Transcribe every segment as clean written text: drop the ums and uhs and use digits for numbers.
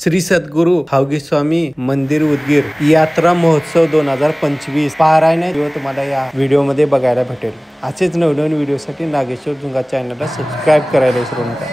श्री सद्गुरू हावगी स्वामी मंदिर उदगीर यात्रा महोत्सव 2025 पारायण तुम्हाला या व्हिडिओ मध्ये बघायला भेटेल। असेच नवनवीन व्हिडिओसाठी नागेश्वर झुंगा चॅनलला सबस्क्राइब करायला विसरू नका।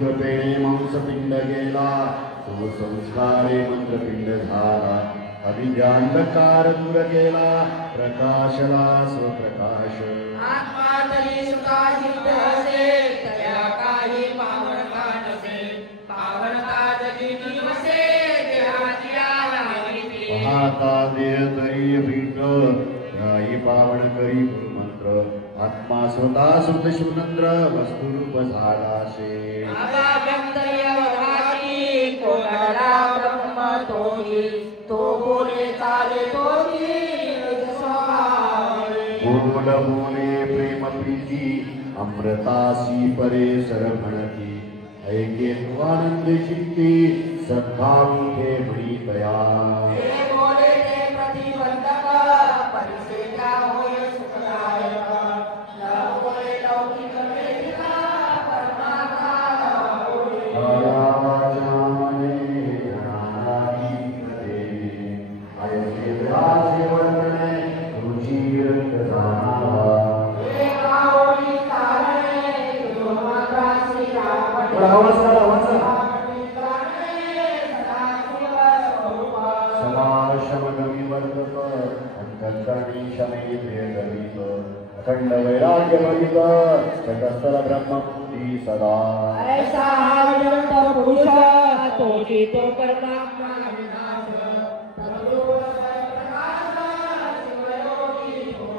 कृपेणे मांसपिंड गेला तो संस्कारे मंत्रपिंड झाला अविद्यांधकार दूर केला प्रकाशला स्वप्रकाश आत्मा तरी सुखाहित असे तया काही पावनता नसे पावनता जगी दिवसे देहाची आलाही पाहता देह तरी भीत नाही पावन करी मंत्र आत्मा स्वतः शुद्ध शुनंद्र वस्तुरूप झाला शे तो बोले चाले बोल बोले प्रेम प्रीती अमृतासी परे सरभणती ऐके आनंद चित्ती सद्भावी हे म्हणी तया बोले ते प्रतिबंधक परिसेचा होय सुखदायक न बोले लौकिक वेदिका परमात्मा अखंड वैराग्य बलित सकस्तर ब्रह्ममुक्ती सदा ऐसा अनंत पुरुष तोची तो परमात्मा विनाश तत्व प्रकाश शिवयोगी हो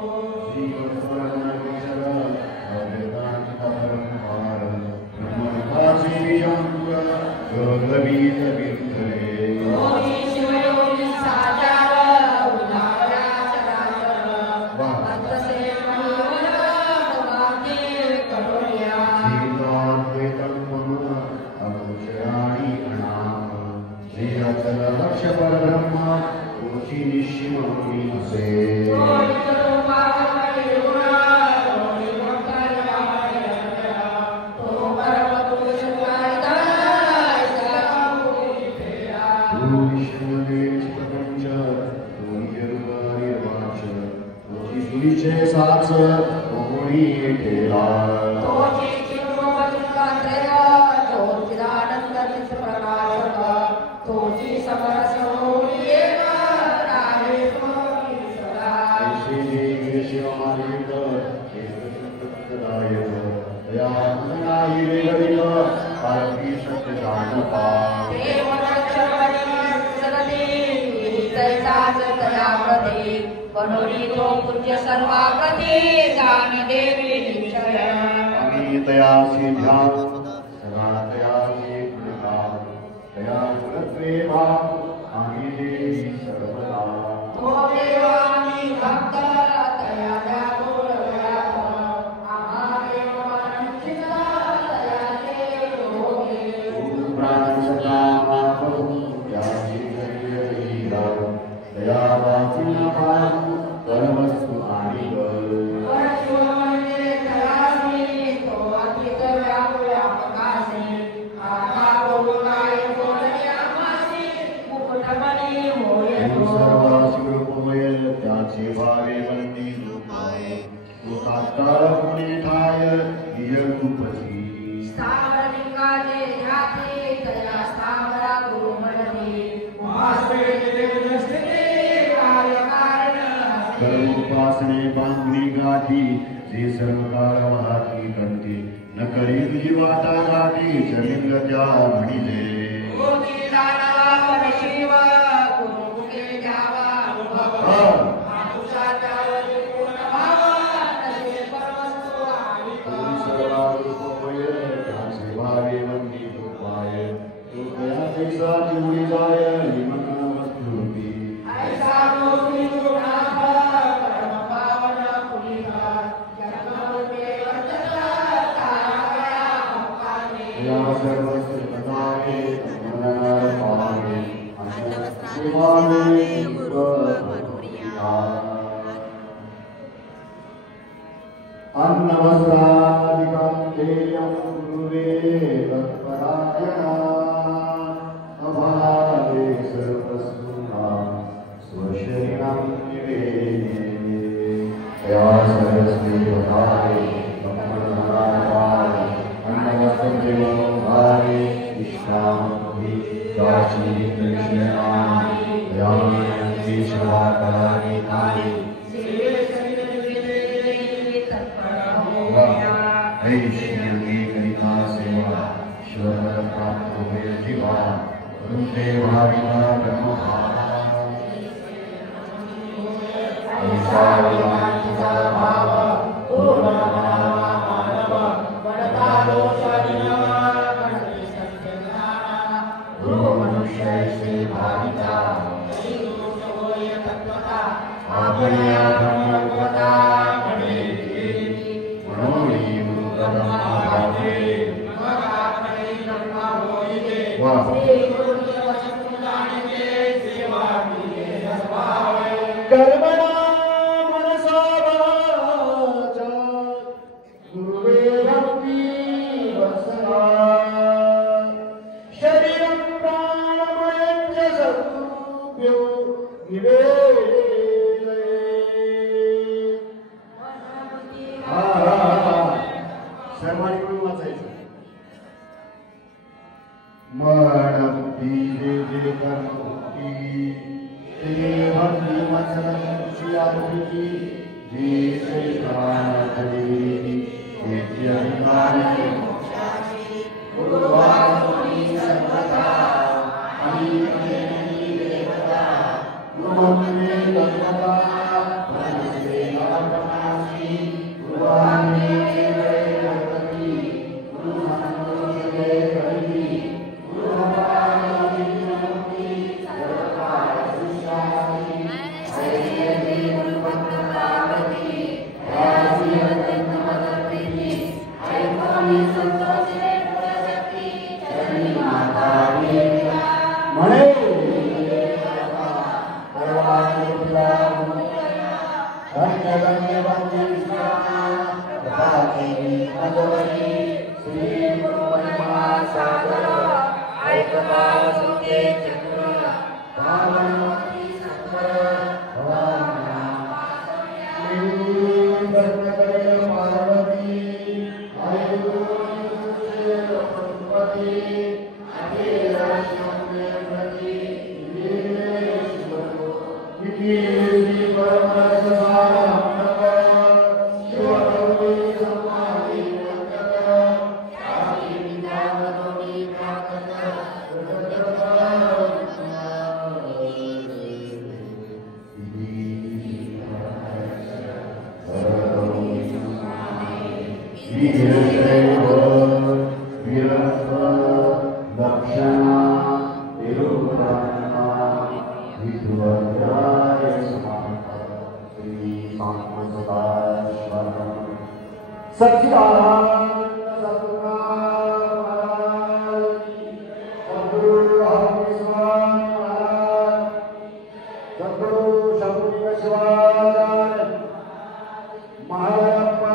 जीव स्वर्ण विशर अवेदांत ब्रह्मार ब्रह्मभासी विजंग योगवीत विंधरे योगी शिवयोगी साचार उदारा चराचर भक्तसे मणिवर समाधि करोया सीताद्वैतं मम अमुषयाणि अनाम श्रीअचल लक्ष परब्रह्म ऊची निशिमोनी असे साच कोणी ठेला तोची चिन्मवचनत्रय ज्योतिरानंद प्रकाशक तोची समरस होईन राहे स्वामी सदा श्री शिवमालिक सदाय या मनाई वेगळीक पारती सत्य जानता देव रक्षकणी सरती तैसाच तया प्रती बनोरी तो पूज्य सर्वाप्रती जान देवी निश्चय आम्ही तयासी ध्यान सदा तयासी गुणगान तया गुणत्वे भाव आम्ही देवी सर्वदा तो देवानी भक्त तया व्याकुळ व्याप आम्हा देवांची तया देव योगी प्राण सदा सर्वासिरूपमय त्याचे भावे वंदी रूपाय तो तात्काळ पुणे ठाय निज रूपसी स्थावरलिंगाचे ध्याते तया स्थावरा गुरु म्हणते सर्वोपासने बांधणी गाठी जे सर्व काळ वाहती करते न करी तुझी वाटा गाठी चलिंग त्या म्हणिले अन्नवस्त्रादिकं देयं गुरुवे तत्परायणा अभावे सर्वस्वं स्वशरीरं निवेदये या सरस्वती भवाये ब्रह्मणाय अन्नवस्त्रदेवं भावे विश्रामि दासी कृष्णानि यानि सेवाकराणि तानि ऐश्वर्ये करिता सेवा ईश्वर प्राप्त होय जीवा वृंदे भाविका ब्रह्महा ऐशावांतिका भावा पूर्ण मानव वरदा दोषादिना गणपति सत्यना गुरु मनुष्य से भाविका दोष होय तत्वता आपल्या ब्रह्मवता घडे मनोरी कर्मणा मनसा वाचा गुरुवे भक्ती वत्सला शरीरं प्राणमयं च सद्गुरुभ्यो निवेदये सर्वांनी मिळून वाचायचं मनमुक्ती जे जे कर्ममुक्ती ते भक्ती वत्सलंची आहुती जे जे प्राणधरी ते जे अधिकारी मोक्षाची गुरुवारी सर्वदा आणि देवता गुरुवंदे तत्वता भजते आत्मासी गुरुवाणी महाराज